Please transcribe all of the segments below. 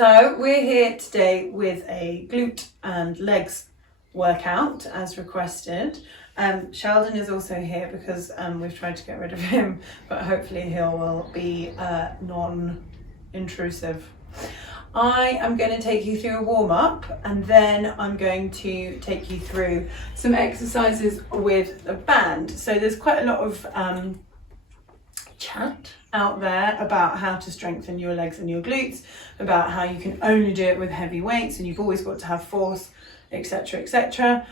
So we're here today with a glute and legs workout as requested. Sheldon is also here because we've tried to get rid of him, but hopefully he will be non-intrusive. I am going to take you through a warm-up and then I'm going to take you through some exercises with a band. So there's quite a lot of chat out there about how to strengthen your legs and your glutes, about how you can only do it with heavy weights and you've always got to have force, etc, etc.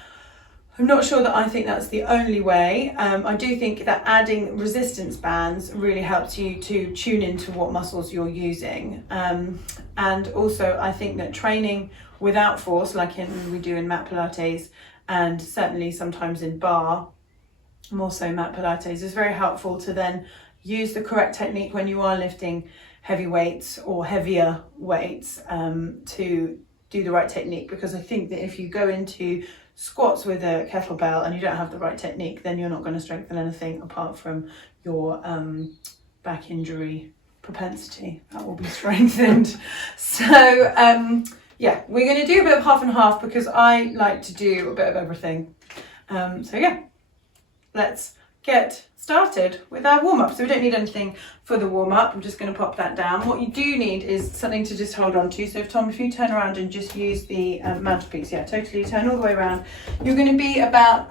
I'm not sure that I think that's the only way. I do think that adding resistance bands really helps you to tune into what muscles you're using. And also I think that training without force, like we do in mat Pilates and certainly sometimes in bar, more so mat Pilates, is very helpful to then use the correct technique when you are lifting heavy weights or heavier weights, to do the right technique. Because I think that if you go into squats with a kettlebell and you don't have the right technique, then you're not going to strengthen anything apart from your back injury propensity. That will be strengthened. So yeah, we're going to do a bit of half and half because I like to do a bit of everything. So yeah, let's get started with our warm-up. So we don't need anything for the warm-up. I'm just going to pop that down. What you do need is something to just hold on to. So Tom, if you turn around and just use the mantelpiece, yeah, totally turn all the way around. You're going to be about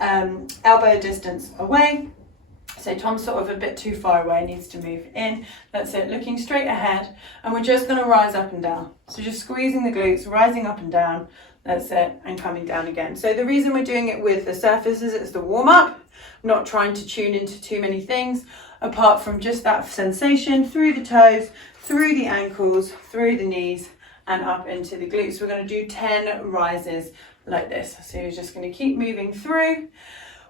elbow distance away. So Tom's sort of a bit too far away, needs to move in. That's it, looking straight ahead. And we're just going to rise up and down. So just squeezing the glutes, rising up and down. That's it, and coming down again. So the reason we're doing it with the surface is it's the warm-up, not trying to tune into too many things, apart from just that sensation through the toes, through the ankles, through the knees, and up into the glutes. We're going to do 10 rises like this. So you're just going to keep moving through.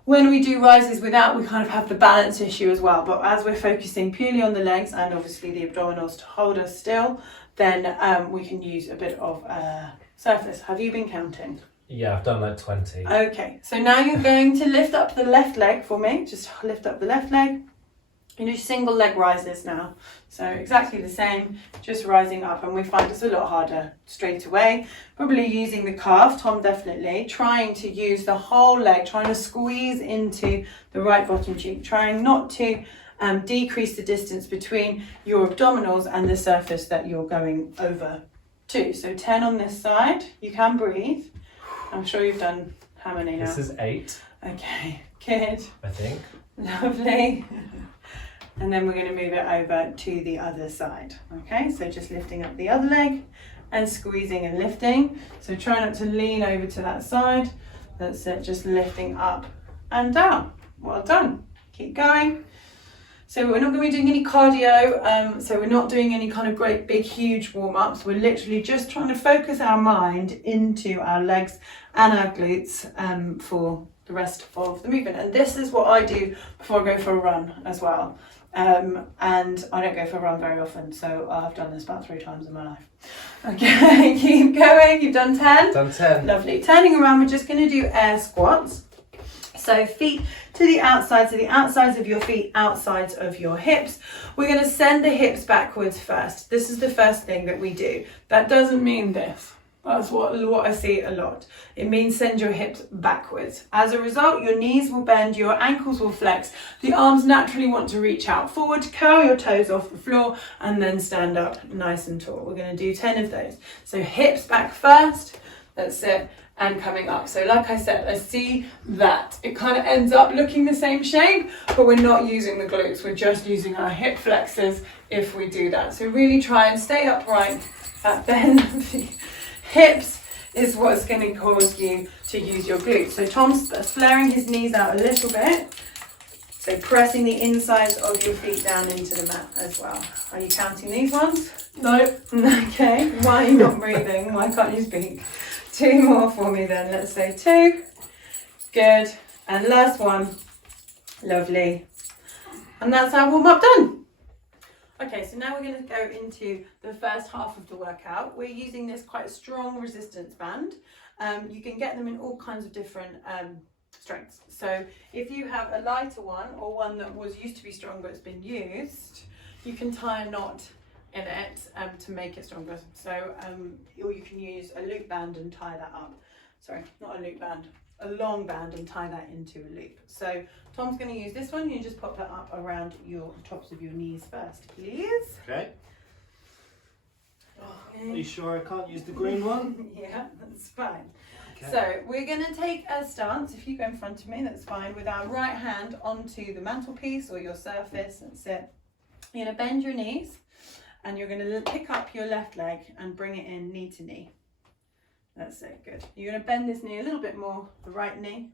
When we do rises without, we kind of have the balance issue as well. But as we're focusing purely on the legs and obviously the abdominals to hold us still, then we can use a bit of surface. Have you been counting? Yeah, I've done like 20. Okay, so now you're going to lift up the left leg for me. Just lift up the left leg. You do single leg rises now. So exactly the same, just rising up, and we find it's a lot harder straight away. Probably using the calf, Tom definitely, trying to use the whole leg, trying to squeeze into the right bottom cheek, trying not to decrease the distance between your abdominals and the surface that you're going over to. So 10 on this side, you can breathe. I'm sure you've done how many now? This is 8. Okay, good. I think. Lovely. And then we're going to move it over to the other side. Okay, so just lifting up the other leg and squeezing and lifting. So try not to lean over to that side. That's it, just lifting up and down. Well done. Keep going. So we're not going to be doing any cardio, so we're not doing any kind of great big huge warm-ups. We're literally just trying to focus our mind into our legs and our glutes for the rest of the movement. And this is what I do before I go for a run as well. And I don't go for a run very often, so I've done this about 3 times in my life. Okay, keep going. You've done 10? Done 10. Lovely. Turning around, we're just going to do air squats. So feet to the outside, so the outsides of your feet, outsides of your hips. We're going to send the hips backwards first. This is the first thing that we do. That doesn't mean this. That's what I see a lot. It means send your hips backwards. As a result, your knees will bend, your ankles will flex, the arms naturally want to reach out forward, curl your toes off the floor, and then stand up nice and tall. We're going to do 10 of those. So hips back first. That's it. And coming up. So like I said, I see that it kind of ends up looking the same shape, but we're not using the glutes. We're just using our hip flexors if we do that. So really try and stay upright. That bend of the hips is what's going to cause you to use your glutes. So Tom's flaring his knees out a little bit. So pressing the insides of your feet down into the mat as well. Are you counting these ones? No. Okay. Why are you not breathing? Why can't you speak? 2 more for me then. Let's say 2. Good. And last one. Lovely. And that's our warm-up done. Okay, so now we're going to go into the first half of the workout. We're using this quite strong resistance band. You can get them in all kinds of different strengths. So if you have a lighter one or one that was used to be strong but it's been used, you can tie a knot in it to make it stronger. So, or you can use a loop band and tie that up. Sorry, not a loop band, a long band and tie that into a loop. So Tom's going to use this one. You just pop that up around your tops of your knees first, please. Okay. Okay. Are you sure I can't use the green one? Yeah, that's fine. Okay. So we're going to take a stance, if you go in front of me, that's fine, with our right hand onto the mantelpiece or your surface. That's it. You're going to bend your knees and you're going to pick up your left leg and bring it in knee to knee. That's it, good. You're going to bend this knee a little bit more, the right knee.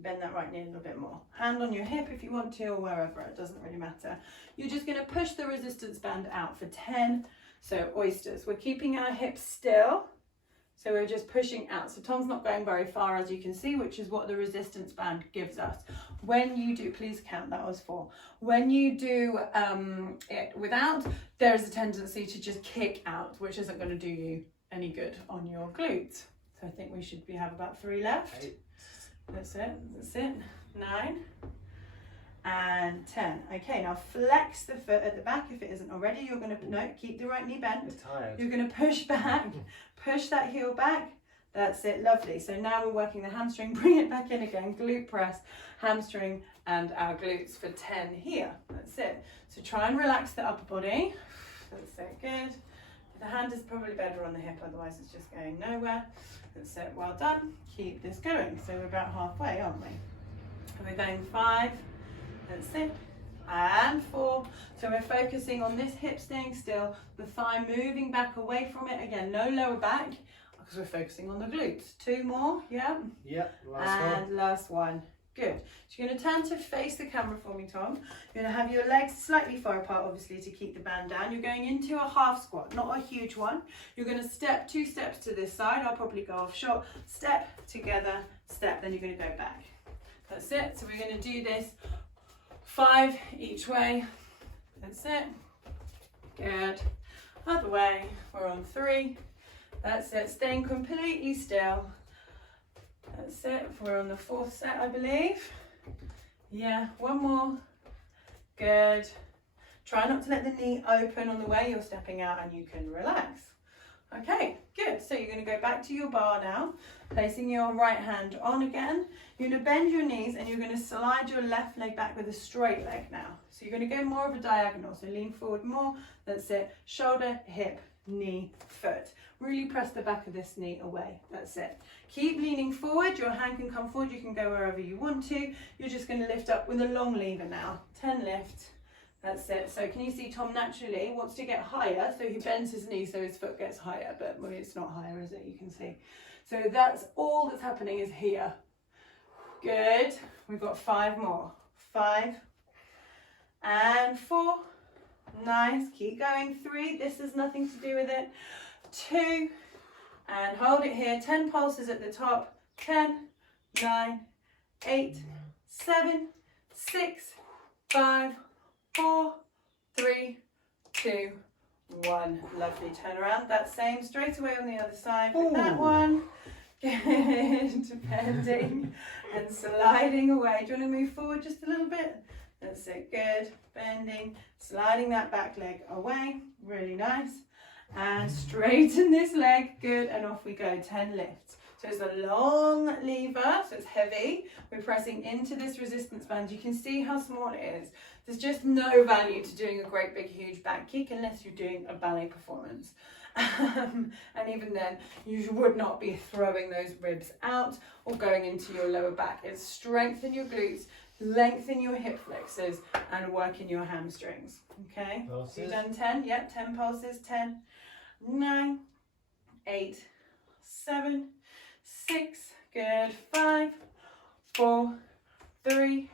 Bend that right knee a little bit more. Hand on your hip if you want to, or wherever, it doesn't really matter. You're just going to push the resistance band out for 10. So oysters. We're keeping our hips still. So we're just pushing out. So Tom's not going very far, as you can see, which is what the resistance band gives us. When you do, please count, that was 4. When you do it without, there is a tendency to just kick out, which isn't going to do you any good on your glutes. So I think we should have about 3 left. 8. That's it. 9 and 10. Okay, now flex the foot at the back if it isn't already. You're going to, keep the right knee bent. I'm tired. You're going to push back, push that heel back. That's it, lovely. So now we're working the hamstring, bring it back in again, glute press, hamstring and our glutes for 10 here. That's it. So try and relax the upper body. That's it, good. The hand is probably better on the hip, otherwise it's just going nowhere. That's it, well done. Keep this going. So we're about halfway, aren't we? And we're going 5, that's it, and 4. So we're focusing on this hip staying still, the thigh moving back away from it. Again, no lower back, because we're focusing on the glutes. 2 more, yeah? Yep, last one. Last one. Good. So you're going to turn to face the camera for me, Tom. You're going to have your legs slightly far apart, obviously, to keep the band down. You're going into a half squat, not a huge one. You're going to step 2 steps to this side. I'll probably go off short. Step, together, step. Then you're going to go back. That's it. So we're going to do this 5 each way. That's it. Good. Other way. We're on 3. That's it. Staying completely still. That's it. We're on the 4th set, I believe. Yeah, 1 more. Good. Try not to let the knee open on the way you're stepping out, and you can relax. Okay, good. So you're going to go back to your bar now, placing your right hand on again. You're going to bend your knees and you're going to slide your left leg back with a straight leg now. So you're going to go more of a diagonal. So lean forward more. That's it. Shoulder, hip, knee, foot. Really press the back of this knee away. That's it. Keep leaning forward. Your hand can come forward. You can go wherever you want to. You're just going to lift up with a long lever now. 10 lift. That's it. So can you see Tom naturally wants to get higher, so he bends his knee so his foot gets higher, but well, it's not higher, is it? You can see. So that's all that's happening is here. Good. We've got 5 more. 5 and 4. Nice. Keep going. 3. This has nothing to do with it. 2 and hold it here. 10 pulses at the top. 10, 9, 8, 7, 6, 5, 4, 3, 2, 1. Lovely. Turn around. That same straight away on the other side with that one. Good. Bending and sliding away. Do you want to move forward just a little bit? That's it. Good. Bending, sliding that back leg away. Really nice. And straighten this leg. Good. And off we go. 10 lifts. So it's a long lever, so it's heavy. We're pressing into this resistance band. You can see how small it is. There's just no value to doing a great big huge back kick unless you're doing a ballet performance. And even then, you would not be throwing those ribs out or going into your lower back. It's strengthen your glutes, lengthen your hip flexors, and work in your hamstrings. Okay? Pulses. So you've done 10. Yep, 10 pulses. 10, 9, 8, 7, 6, good, 5, 4, 3,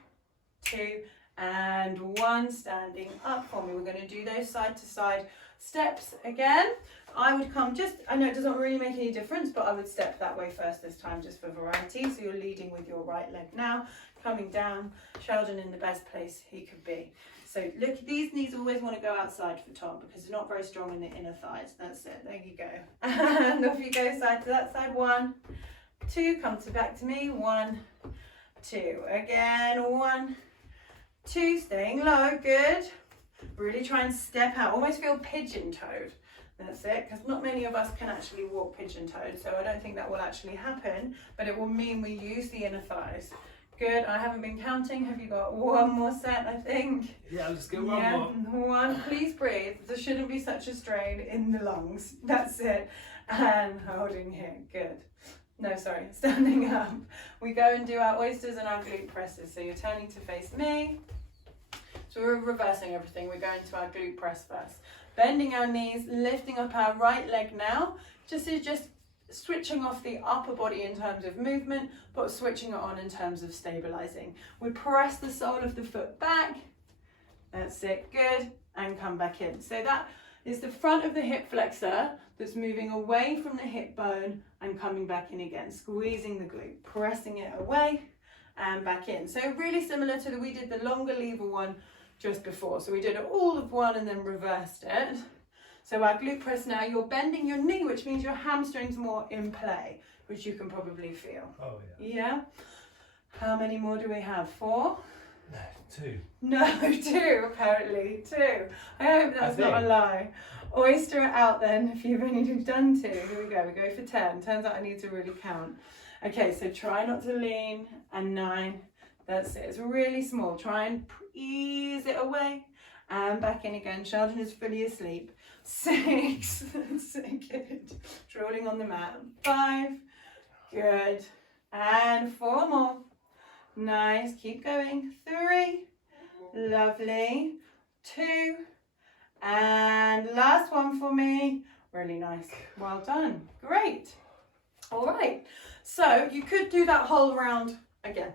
2, and 1. Standing up for me. We're going to do those side to side steps again. I would come I know it doesn't really make any difference, but I would step that way first this time just for variety. So you're leading with your right leg now, coming down, Sheldon in the best place he could be. So look, these knees always want to go outside for Tom because they're not very strong in the inner thighs. That's it, there you go. And off you go, side to that side. 1, 2, come back to me. 1, 2, again. 1, 2, staying low, good. Really try and step out, almost feel pigeon-toed. That's it, because not many of us can actually walk pigeon-toed, so I don't think that will actually happen, but it will mean we use the inner thighs. Good, I haven't been counting. Have you got one more set, I think? Yeah, let's get one more. One, please breathe. There shouldn't be such a strain in the lungs. That's it. And holding here, good. No, sorry, standing up. We go and do our oysters and our glute presses. So you're turning to face me. So we're reversing everything. We're going to our glute press first. Bending our knees, lifting up our right leg now. Just switching off the upper body in terms of movement, but switching it on in terms of stabilizing. We press the sole of the foot back. That's it, good. And come back in. So that is the front of the hip flexor that's moving away from the hip bone and coming back in again, squeezing the glute, pressing it away and back in. So really similar to we did the longer lever one just before. So we did all of one and then reversed it. So our glute press now, you're bending your knee, which means your hamstring's more in play, which you can probably feel. Oh, yeah. Yeah? How many more do we have? 4? No, 2. No, 2, apparently. 2. I hope that's not a lie. Oyster it out then, if you've only done 2. Here we go for 10. Turns out I need to really count. Okay, so try not to lean, and 9. That's it. It's really small. Try and ease it away. And back in again. Sheldon is fully asleep. 6. That's good. Drooling on the mat. 5. Good. And 4 more. Nice. Keep going. 3. Lovely. 2. And last one for me. Really nice. Well done. Great. All right. So you could do that whole round again.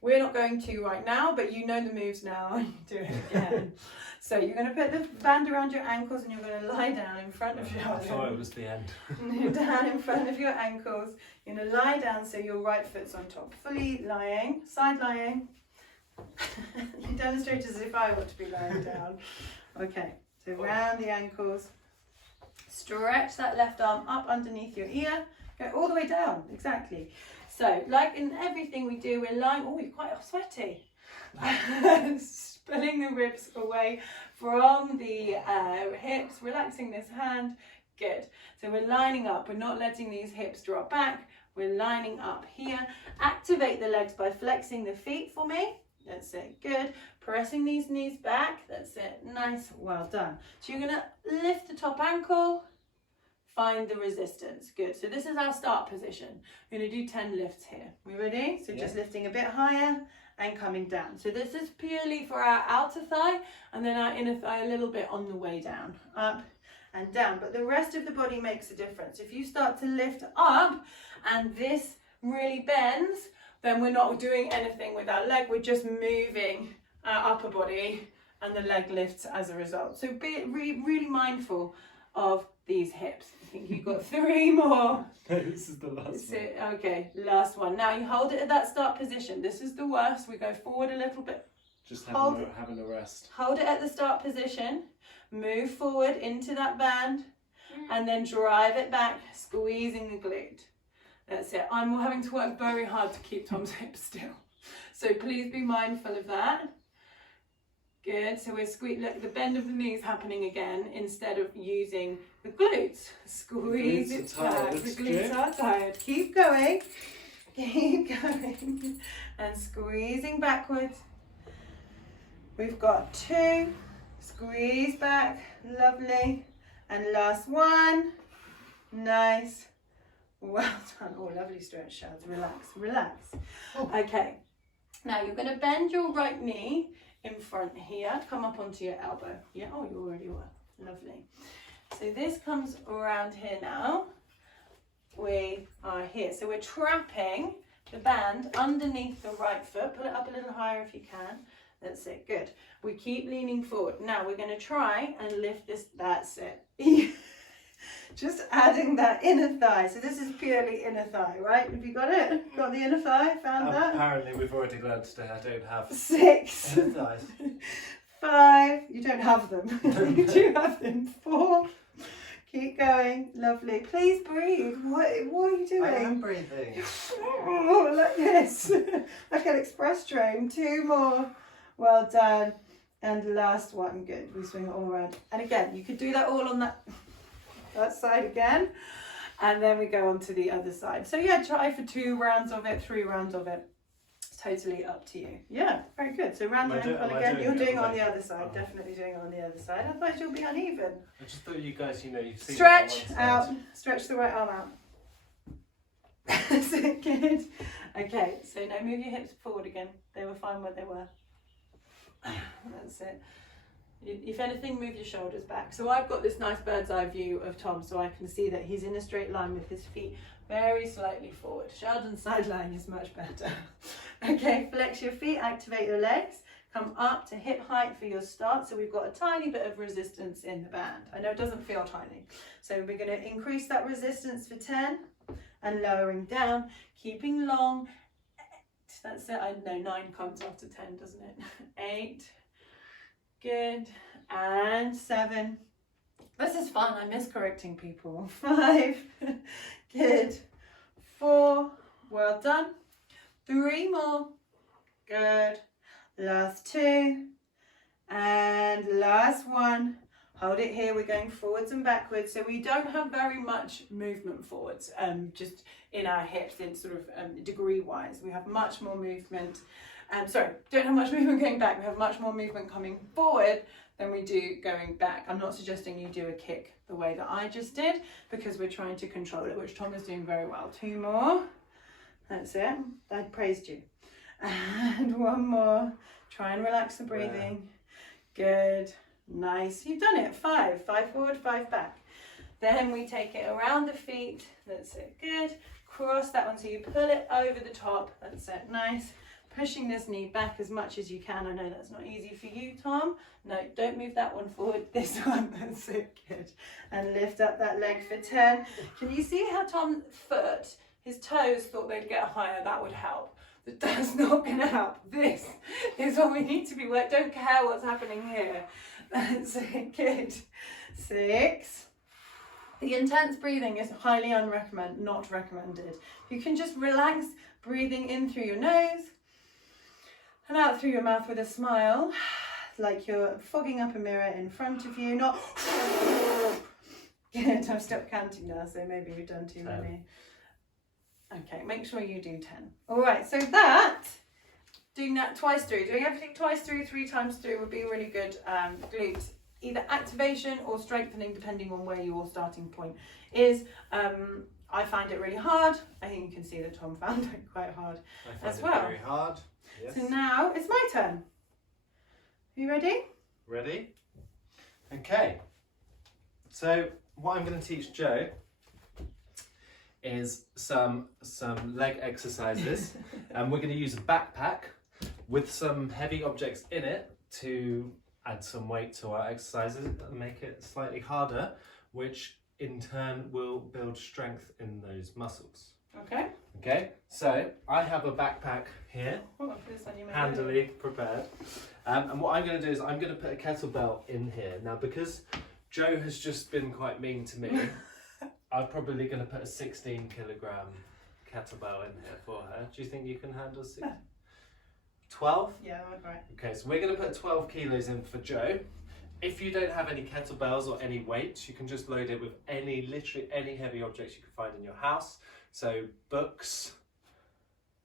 We're not going to right now, but you know the moves now and you do it again. So you're going to put the band around your ankles and you're going to lie down in front of your I thought it was the end. You're down in front of your ankles. You're going to lie down so your right foot's on top. Fully lying, side lying. You demonstrate as if I want to be lying down. Okay, so round the ankles. Stretch that left arm up underneath your ear. Go all the way down, exactly. So, like in everything we do, we're lying, oh, you're quite sweaty. Pulling the ribs away from the hips, relaxing this hand, good. So we're lining up, we're not letting these hips drop back, we're lining up here. Activate the legs by flexing the feet for me, that's it, good. Pressing these knees back, that's it, nice, well done. So you're gonna lift the top ankle, find the resistance, good. So this is our start position. We're gonna do 10 lifts here. We ready? So just lifting a bit higher and coming down. So this is purely for our outer thigh and then our inner thigh a little bit on the way down, up and down. But the rest of the body makes a difference. If you start to lift up and this really bends, then we're not doing anything with our leg. We're just moving our upper body and the leg lifts as a result. So be really mindful of these hips. I think you've got 3 more. No, this is the last one. Okay, last one. Now you hold it at that start position. This is the worst. We go forward a little bit. Just having a rest. Hold it at the start position. Move forward into that band. And then drive it back, squeezing the glute. That's it. I'm having to work very hard to keep Tom's hips still. So please be mindful of that. Good, so we're look, the bend of the knees happening again instead of using the glutes. Squeeze it back, the glutes are tired. Keep going, and squeezing backwards. We've got 2, squeeze back, lovely, and last one, nice, well done. Oh, lovely stretch, Shads, relax. Okay, now you're going to bend your right knee in front here, come up onto your elbow. Yeah, oh, you already were. Lovely. So this comes around here now. We are here. So we're trapping the band underneath the right foot. Pull it up a little higher if you can. That's it. Good. We keep leaning forward. Now we're going to try and lift this. That's it. Just adding that inner thigh. So this is purely inner thigh, right? Have you got it? Got the inner thigh? Found that? Apparently we've already learned today I don't have 6. inner thighs. 5. You don't have them. You do have them. 4. Keep going. Lovely. Please breathe. What are you doing? I am breathing. Oh, like this. Like an express train. 2 more. Well done. And last one, good. We swing it all around. And again, you could do that all on that side again. And then we go on to the other side. So yeah, try for 2 rounds of it, 3 rounds of it. It's totally up to you. Yeah, very good. So round the ankle again. You're doing it on the other side. Definitely doing it on the other side. Otherwise you'll be uneven. I just thought you guys, you see stretch out. Stretch the right arm out. That's it, good. Okay, so now move your hips forward again. They were fine where they were. That's it. If anything, move your shoulders back. So I've got this nice bird's eye view of Tom, so I can see that he's in a straight line with his feet very slightly forward. Sheldon's side line is much better. Okay, flex your feet, activate your legs, come up to hip height for your start. So we've got a tiny bit of resistance in the band. I know it doesn't feel tiny. So we're going to increase that resistance for 10 and lowering down, keeping long. 8, that's it. I know 9 comes after 10, doesn't it? 8. Good. And 7. This is fun. I miss correcting people. 5. Good. 4. Well done. 3 more. Good. Last 2. And last 1. Hold it here. We're going forwards and backwards. So we don't have very much movement forwards, just in our hips, in sort of degree wise. We have much more movement. Don't have much movement going back. We have much more movement coming forward than we do going back. I'm not suggesting you do a kick the way that I just did, because we're trying to control it, which Tom is doing very well. 2 more. That's it. I praised you. And 1 more. Try and relax the breathing. Good. Nice. You've done it. 5. 5 forward, 5 back. Then we take it around the feet. That's it. Good. Cross that one so you pull it over the top. That's it. Nice. Pushing this knee back as much as you can. I know that's not easy for you, Tom. No, don't move that one forward. This one, that's it, good. And lift up that leg for 10. Can you see how Tom's foot, his toes thought they'd get higher? That would help. That's not going to help. This is what we need to be working. Don't care what's happening here. That's it, good. 6. The intense breathing is highly not recommended. You can just relax, breathing in through your nose and out through your mouth with a smile, like you're fogging up a mirror in front of you, not good. I've stopped counting now, so maybe we've done too many. Okay, make sure you do 10. All right, so doing that twice through, doing everything twice through, 3 times through would be really good glute, either activation or strengthening, depending on where your starting point is. I find it really hard. I think you can see that Tom found it quite hard as well. Very hard. Yes. So now it's my turn. Are you ready? Ready? Okay. So what I'm going to teach Joe is some leg exercises, and we're going to use a backpack with some heavy objects in it to add some weight to our exercises and make it slightly harder, which in turn will build strength in those muscles. Okay. Okay, so I have a backpack here, handily prepared, and what I'm going to do is I'm going to put a kettlebell in here. Now, because Joe has just been quite mean to me, I'm probably going to put a 16 kilogram kettlebell in here for her. Do you think you can handle 12? Yeah, right. Okay, so we're going to put 12 kilos in for Joe. If you don't have any kettlebells or any weights, you can just load it with literally any heavy objects you can find in your house. So books,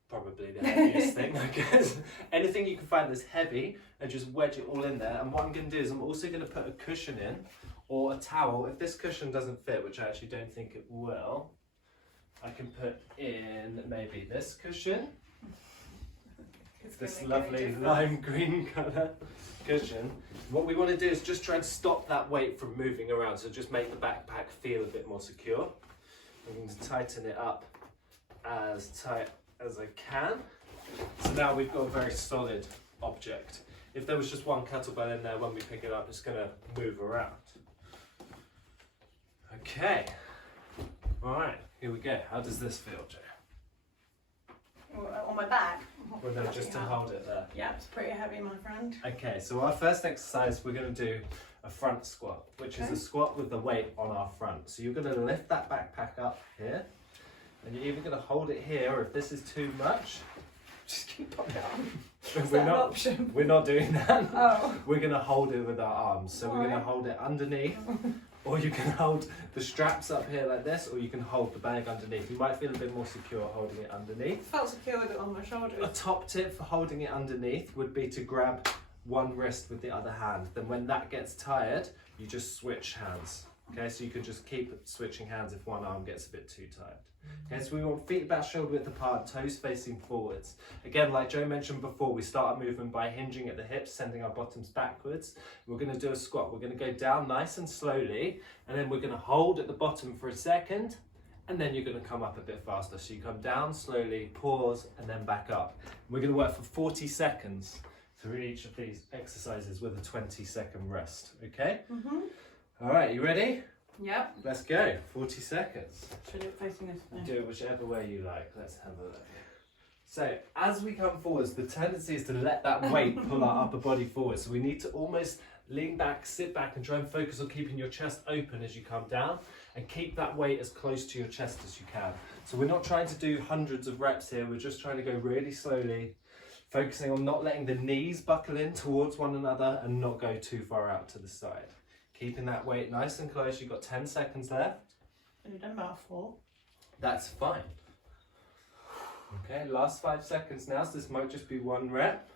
probably the heaviest thing, I guess. Anything you can find that's heavy, and just wedge it all in there. And what I'm going to do is I'm also going to put a cushion in, or a towel. If this cushion doesn't fit, which I actually don't think it will, I can put in maybe this cushion. This lovely lime green colour cushion. What we want to do is just try and stop that weight from moving around, so just make the backpack feel a bit more secure. I'm going to tighten it up as tight as I can. So now we've got a very solid object. If there was just one kettlebell in there, when we pick it up, it's going to move around. Okay. Alright, here we go. How does this feel, Joe? On my back? Well, no, just to hold it there. Yeah, it's pretty heavy, my friend. Okay, so our first exercise, we're going to do a front squat, which is a squat with the weight on our front. So you're going to lift that backpack up here, and you're either going to hold it here, or if this is too much, Just keep popping it on. Is We're that an not, option? we're not doing that. Oh. We're going to hold it with our arms. So we're going to Alright. hold it underneath, or you can hold the straps up here like this, or you can hold the bag underneath. You might feel a bit more secure holding it underneath. Felt secure with it on my shoulders. A top tip for holding it underneath would be to grab one wrist with the other hand. Then when that gets tired, you just switch hands. Okay, so you can just keep switching hands if one arm gets a bit too tired. Okay, so we want feet about shoulder width apart, toes facing forwards. Again, like Joe mentioned before, we start our movement by hinging at the hips, sending our bottoms backwards. We're going to do a squat. We're going to go down nice and slowly, and then we're going to hold at the bottom for a second, and then you're going to come up a bit faster. So you come down slowly, pause, and then back up. We're going to work for 40 seconds through each of these exercises with a 20-second rest. Okay? All right, you ready? Yep. Let's go. 40 seconds. Should I do it facing this way? Do it whichever way you like. Let's have a look. So as we come forwards, the tendency is to let that weight pull our upper body forward. So we need to almost lean back, sit back, and try and focus on keeping your chest open as you come down, and keep that weight as close to your chest as you can. So we're not trying to do hundreds of reps here. We're just trying to go really slowly, focusing on not letting the knees buckle in towards one another and not go too far out to the side. Keeping that weight nice and close. You've got 10 seconds left. We've done about 4. That's fine. Okay, last 5 seconds now, so this might just be one rep.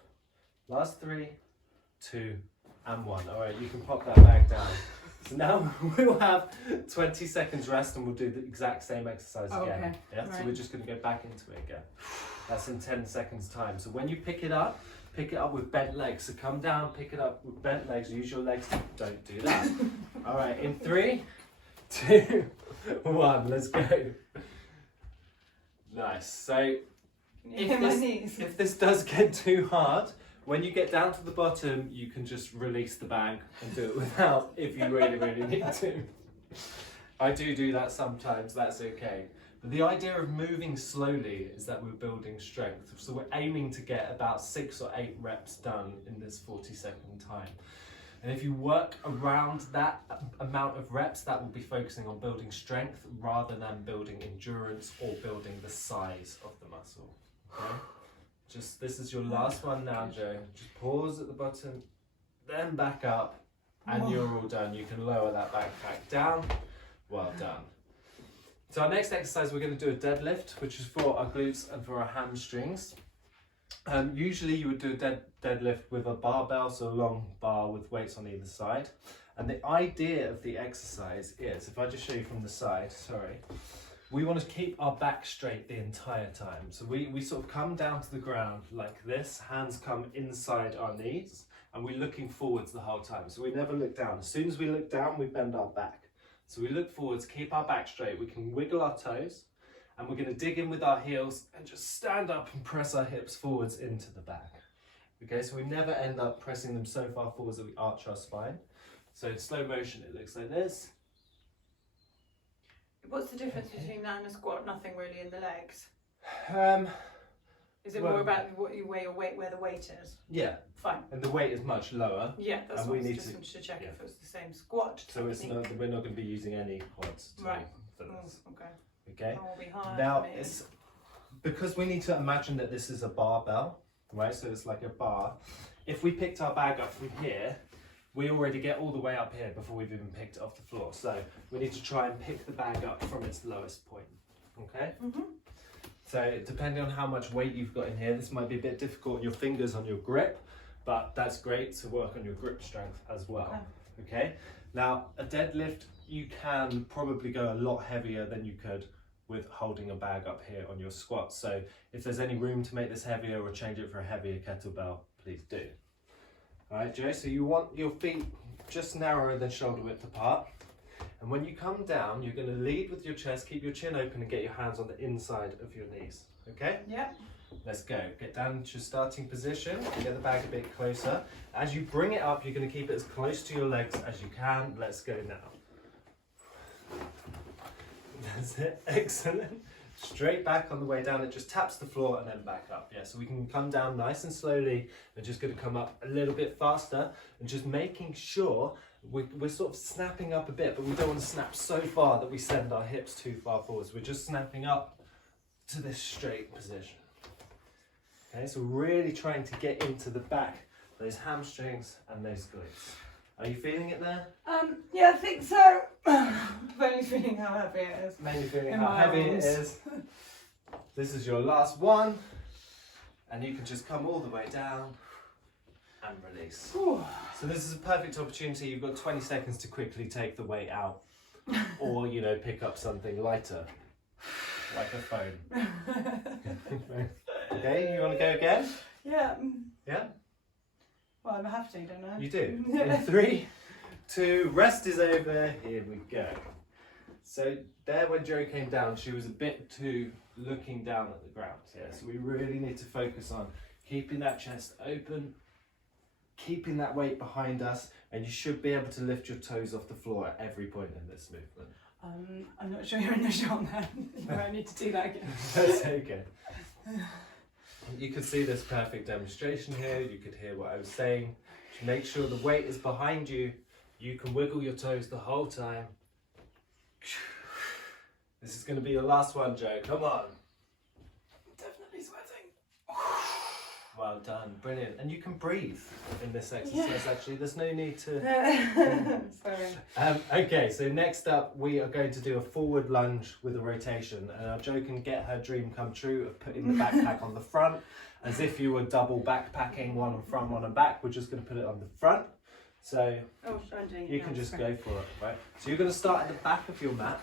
Last 3, 2, and 1. All right, you can pop that bag down. So now we'll have 20 seconds rest and we'll do the exact same exercise again. Okay. Yeah, so Right. we're just going to go back into it again. That's in 10 seconds time. So when you pick it up with bent legs. So come down, pick it up with bent legs. Use your legs. Don't do that. All right, in 3, 2, 1. Let's go. Nice. So if this does get too hard, when you get down to the bottom, you can just release the bag and do it without if you really, really need to. I do that sometimes, that's okay. But the idea of moving slowly is that we're building strength. So we're aiming to get about 6 or 8 reps done in this 40-second time. And if you work around that amount of reps, that will be focusing on building strength rather than building endurance or building the size of the muscle. Okay? Just, this is your last one now, Joe. Just pause at the bottom, then back up, and you're all done. You can lower that backpack down. Well done. So our next exercise, we're going to do a deadlift, which is for our glutes and for our hamstrings. Usually you would do a deadlift with a barbell, so a long bar with weights on either side. And the idea of the exercise is, if I just show you from the side, sorry, we want to keep our back straight the entire time. So we sort of come down to the ground like this, hands come inside our knees, and we're looking forwards the whole time. So we never look down. As soon as we look down, we bend our back. So we look forwards, keep our back straight, we can wiggle our toes, and we're going to dig in with our heels and just stand up and press our hips forwards into the back. Okay, so we never end up pressing them so far forwards that we arch our spine. So in slow motion, it looks like this. What's the difference between that and a squat? Nothing really in the legs. Is it Well, more about where the weight is? Yeah, Fine. and the weight is much lower. Yeah, that's And what we I need just to- wanted to check yeah. if it was the same squat. So it's not, we're not going to be using any quads Right. for this. Okay. Okay. That will be hard Now, for me. it's because we need to imagine that this is a barbell, right? So it's like a bar. If we picked our bag up from here, we already get all the way up here before we've even picked it off the floor. So we need to try and pick the bag up from its lowest point. Okay? So depending on how much weight you've got in here, this might be a bit difficult on your fingers, on your grip, but that's great to work on your grip strength as well. Okay? Now, a deadlift, you can probably go a lot heavier than you could with holding a bag up here on your squat. So if there's any room to make this heavier or change it for a heavier kettlebell, please do. All right, Joe, so you want your feet just narrower than shoulder width apart. And when you come down, you're going to lead with your chest, keep your chin open and get your hands on the inside of your knees. Okay? Yeah. Let's go. Get down to your starting position, get the bag a bit closer. As you bring it up, you're going to keep it as close to your legs as you can. Let's go now. That's it. Excellent. Straight back on the way down, it just taps the floor and then back up. Yeah, so we can come down nice and slowly. We're just going to come up a little bit faster and just making sure we're sort of snapping up a bit, but we don't want to snap so far that we send our hips too far forwards. We're just snapping up to this straight position. Okay, so really trying to get into the back, those hamstrings and those glutes. Are you feeling it there? Yeah, I think so. I'm only feeling how heavy it is. Mainly feeling In how my heavy arms. it is. This is your last one. And you can just come all the way down and release. Whew. So this is a perfect opportunity. You've got 20 seconds to quickly take the weight out. Or, you know, pick up something lighter. Like a phone. Okay, you want to go again? Yeah. Yeah? Well, I have to, don't I? You do. In 3, 2, rest is over. Here we go. So there when Jo came down, she was a bit too looking down at the ground. Yeah, so we really need to focus on keeping that chest open, keeping that weight behind us, and you should be able to lift your toes off the floor at every point in this movement. I'm not sure you're in the shot then. You might need to do that again. That's okay. You could see this perfect demonstration here. You could hear what I was saying. To make sure the weight is behind you, you can wiggle your toes the whole time. This is going to be your last one, Jo. Come on. Definitely sweating. Well done. Brilliant. And you can breathe in this exercise, actually. There's no need to... Sorry. Okay, so next up, we are going to do a forward lunge with a rotation. And Jo can get her dream come true of putting the backpack on the front, as if you were double backpacking, one on front, one on back. We're just going to put it on the front. So you can just go for it, right? So you're going to start at the back of your mat.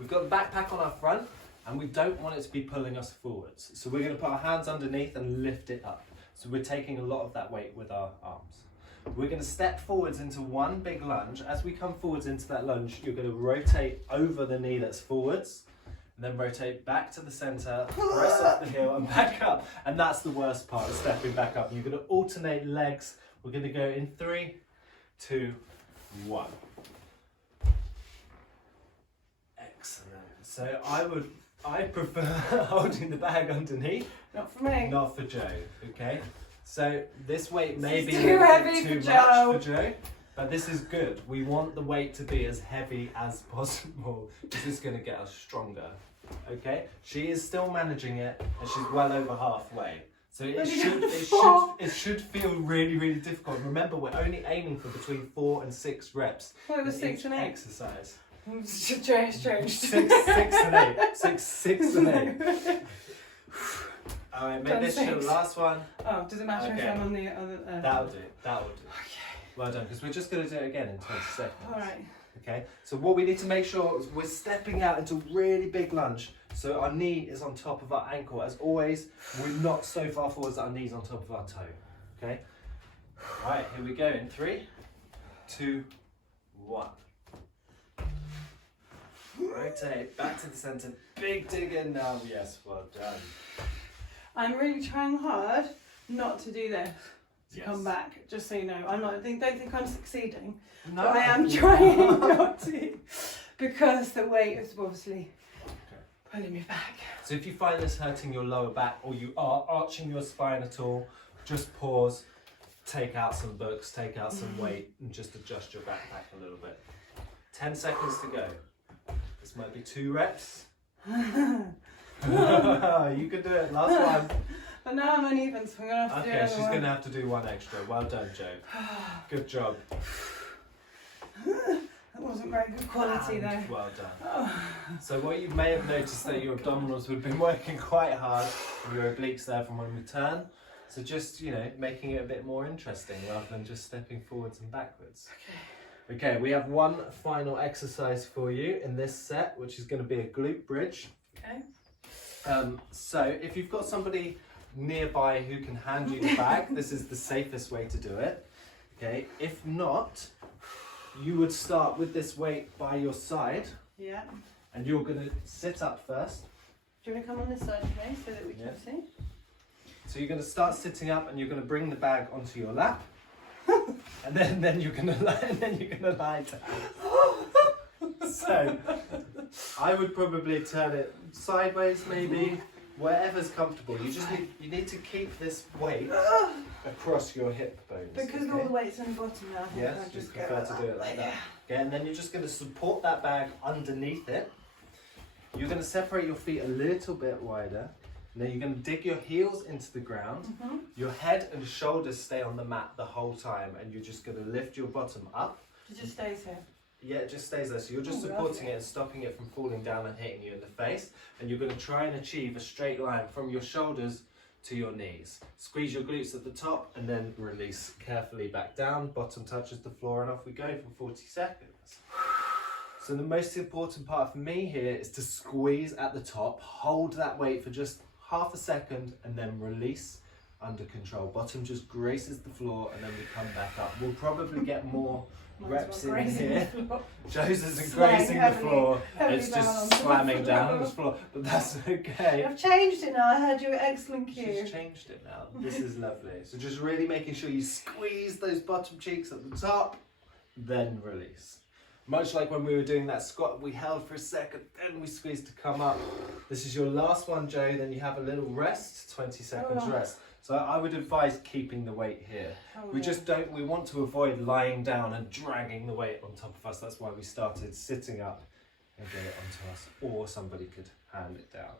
We've got the backpack on our front, and we don't want it to be pulling us forwards. So we're going to put our hands underneath and lift it up. So we're taking a lot of that weight with our arms. We're going to step forwards into one big lunge. As we come forwards into that lunge, you're going to rotate over the knee that's forwards, and then rotate back to the center, press off the heel and back up. And that's the worst part of stepping back up. You're going to alternate legs. We're going to go in 3, 2, 1. Excellent. So I prefer holding the bag underneath. Not for me. Not for Jo, okay? So this weight may be too heavy too for much Jo. for Jo, but this is good. We want the weight to be as heavy as possible. This is going to get us stronger, okay? She is still managing it, and she's well over halfway. So it should feel really, really difficult. Remember, we're only aiming for between 4 and 6 reps. Well, it was 6 and 8. Exercise. Strange. 6 and 8. 6 and 8. All right, make this your last one. Oh, does it matter if I'm on the other? That'll do. Okay. Well done, because we're just going to do it again in 20 seconds. All right. Okay. So what we need to make sure is we're stepping out into really big lunge. So our knee is on top of our ankle. As always, we're not so far forwards that our knee's on top of our toe. Okay. All right. Here we go. In 3, 2, 1. Rotate back to the center. Big dig in now. Yes. Well done. I'm really trying hard not to do this to Yes. come back. Just so you know, I'm not. Don't think I'm succeeding. No. But I am trying not to, because the weight is obviously pulling me back. So if you find this hurting your lower back, or you are arching your spine at all, just pause, take out some books, take out some weight, and just adjust your backpack a little bit. 10 seconds to go. This might be 2 reps. You can do it. Last one. But now I'm uneven, so I'm going to have to do Okay, another she's one. going to have to do one extra. Well done, Jo. Good job. That wasn't very good quality though. Well done. So what you may have noticed that your abdominals would have been working quite hard, and your obliques there from when we turn. So just, you know, making it a bit more interesting rather than just stepping forwards and backwards. Okay, we have one final exercise for you in this set, which is going to be a glute bridge. Okay. So if you've got somebody nearby who can hand you the bag, this is the safest way to do it. Okay, if not, you would start with this weight by your side. Yeah. And you're going to sit up first. Do you want to come on this side today so that we can see? So you're going to start sitting up, and you're going to bring the bag onto your lap, and then you're going to lie down. So I would probably turn it sideways, maybe wherever's comfortable. You need to keep this weight across your hip bones. Because all the weight's on the bottom now. Yes, I just prefer to do it like that. Yeah. Okay, and then you're just going to support that bag underneath it. You're going to separate your feet a little bit wider, And then you're going to dig your heels into the ground. Your head and shoulders stay on the mat the whole time, and you're just going to lift your bottom up. It just stays here. Yeah, it just stays there. So you're just supporting it and stopping it from falling down and hitting you in the face. And you're going to try and achieve a straight line from your shoulders to your knees. Squeeze your glutes at the top and then release carefully back down. Bottom touches the floor and off we go for 40 seconds. So the most important part for me here is to squeeze at the top, hold that weight for just half a second and then release under control. Bottom just graces the floor and then we come back up. We'll probably get more reps in here. Joe's isn't grazing the floor, it's just slamming down on the floor, but that's okay. I've changed it now, I heard your excellent cue. She's changed it now, this is lovely. So just really making sure you squeeze those bottom cheeks at the top, then release. Much like when we were doing that squat, we held for a second, then we squeezed to come up. This is your last one, Joe, then you have a little rest, 20 seconds rest. So I would advise keeping the weight here. We want to avoid lying down and dragging the weight on top of us. That's why we started sitting up and get it onto us, or somebody could hand it down.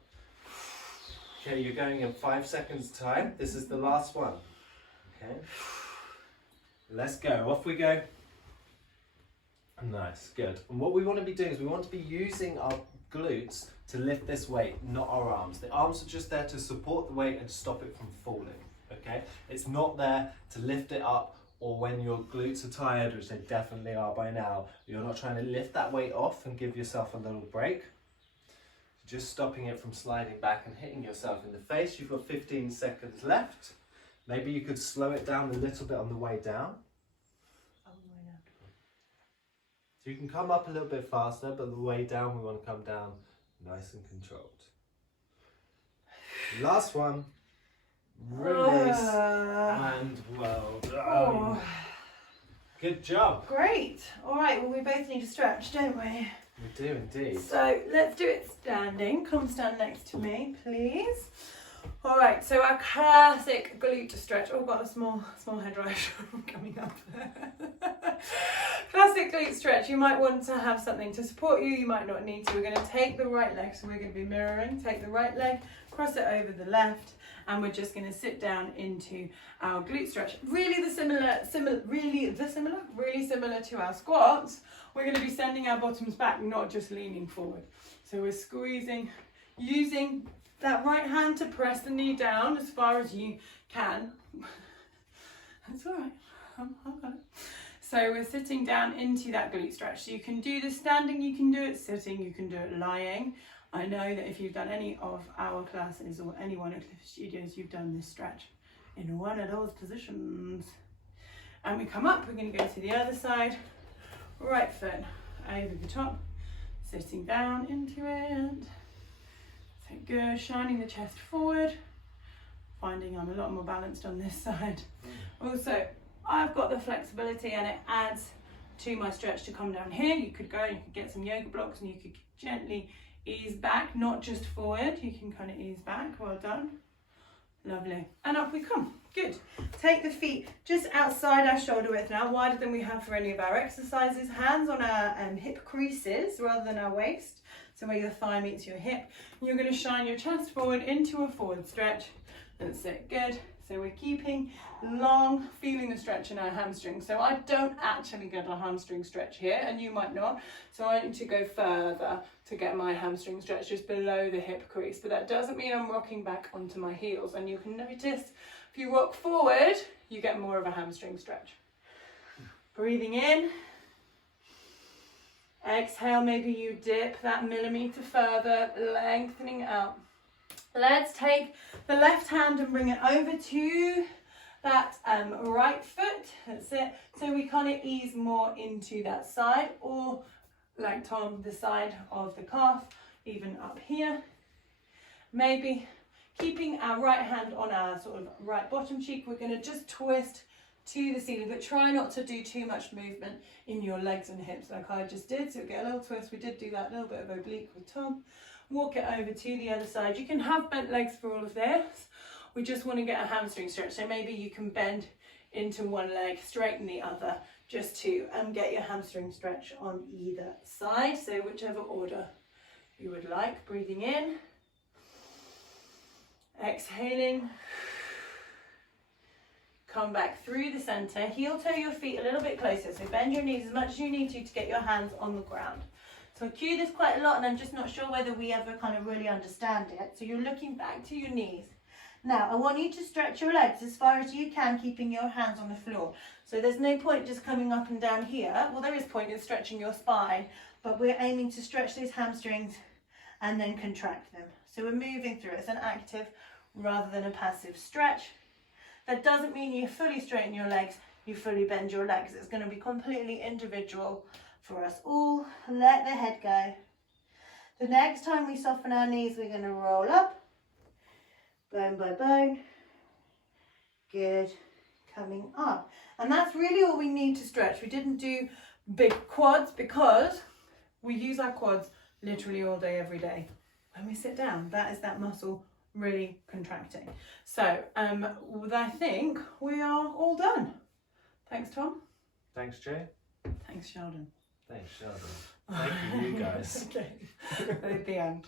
Okay, you're going in 5 seconds time. This is the last one. Okay, let's go, off we go. Nice, good. And what we want to be doing is we want to be using our glutes to lift this weight, not our arms. The arms are just there to support the weight and stop it from falling, okay? It's not there to lift it up, or when your glutes are tired, which they definitely are by now, you're not trying to lift that weight off and give yourself a little break. You're just stopping it from sliding back and hitting yourself in the face. You've got 15 seconds left. Maybe you could slow it down a little bit on the way down. So you can come up a little bit faster, but the way down, we want to come down nice and controlled. Last one. Release. And well done. Good job. Great. All right, well, we both need to stretch, don't we? We do indeed. So let's do it standing. Come stand next to me, please. All right, so our classic glute stretch. Oh, I've got a small head rush coming up. Classic glute stretch. You might want to have something to support you. You might not need to. We're going to take the right leg, so we're going to be mirroring. Take the right leg, cross it over the left, and we're just going to sit down into our glute stretch. Really similar to our squats. We're going to be sending our bottoms back, not just leaning forward. So we're squeezing, using that right hand to press the knee down as far as you can. That's all right. I've got it. So we're sitting down into that glute stretch. So you can do this standing, you can do it sitting, you can do it lying. I know that if you've done any of our classes or anyone at Clifford Studios, you've done this stretch in one of those positions. And we come up, we're going to go to the other side. Right foot over the top, sitting down into it. So good, shining the chest forward, finding I'm a lot more balanced on this side. Also, I've got the flexibility and it adds to my stretch to come down here. You could go, you could get some yoga blocks and you could gently ease back, not just forward. You can kind of ease back, well done. Lovely, and up we come, good. Take the feet just outside our shoulder width now, wider than we have for any of our exercises. Hands on our hip creases rather than our waist. So where your thigh meets your hip. You're going to shine your chest forward into a forward stretch. That's it, good. So we're keeping long, feeling the stretch in our hamstrings. So I don't actually get a hamstring stretch here, and you might not. So I need to go further to get my hamstring stretch just below the hip crease. But that doesn't mean I'm rocking back onto my heels. And you can notice if you rock forward, you get more of a hamstring stretch. Breathing in. Exhale, maybe you dip that millimeter further, lengthening out. Let's take the left hand and bring it over to that right foot. That's it. So we kind of ease more into that side, or like Tom, the side of the calf, even up here. Maybe keeping our right hand on our sort of right bottom cheek. We're going to just twist to the ceiling, but try not to do too much movement in your legs and hips like I just did. So get a little twist. We did do that little bit of oblique with Tom. Walk it over to the other side. You can have bent legs for all of this. We just want to get a hamstring stretch. So maybe you can bend into one leg, straighten the other, just to get your hamstring stretch on either side. So whichever order you would like. Breathing in. Exhaling. Come back through the center. Heel toe your feet a little bit closer. So bend your knees as much as you need to get your hands on the ground. So I cue this quite a lot and I'm just not sure whether we ever kind of really understand it. So you're looking back to your knees. Now I want you to stretch your legs as far as you can, keeping your hands on the floor. So there's no point just coming up and down here. Well, there is point in stretching your spine, but we're aiming to stretch those hamstrings and then contract them. So we're moving through. It's an active rather than a passive stretch. That doesn't mean you fully straighten your legs, you fully bend your legs. It's going to be completely individual for us all. Let the head go. The next time we soften our knees, we're going to roll up, bone by bone. Good. Coming up. And that's really all we need to stretch. We didn't do big quads because we use our quads literally all day, every day. When we sit down, that is that muscle really contracting. So I think we are all done. Thanks, Tom. Thanks, Jay. Thanks, Sheldon. Thanks, Sheldon. Thank you, you guys. Okay. At the end.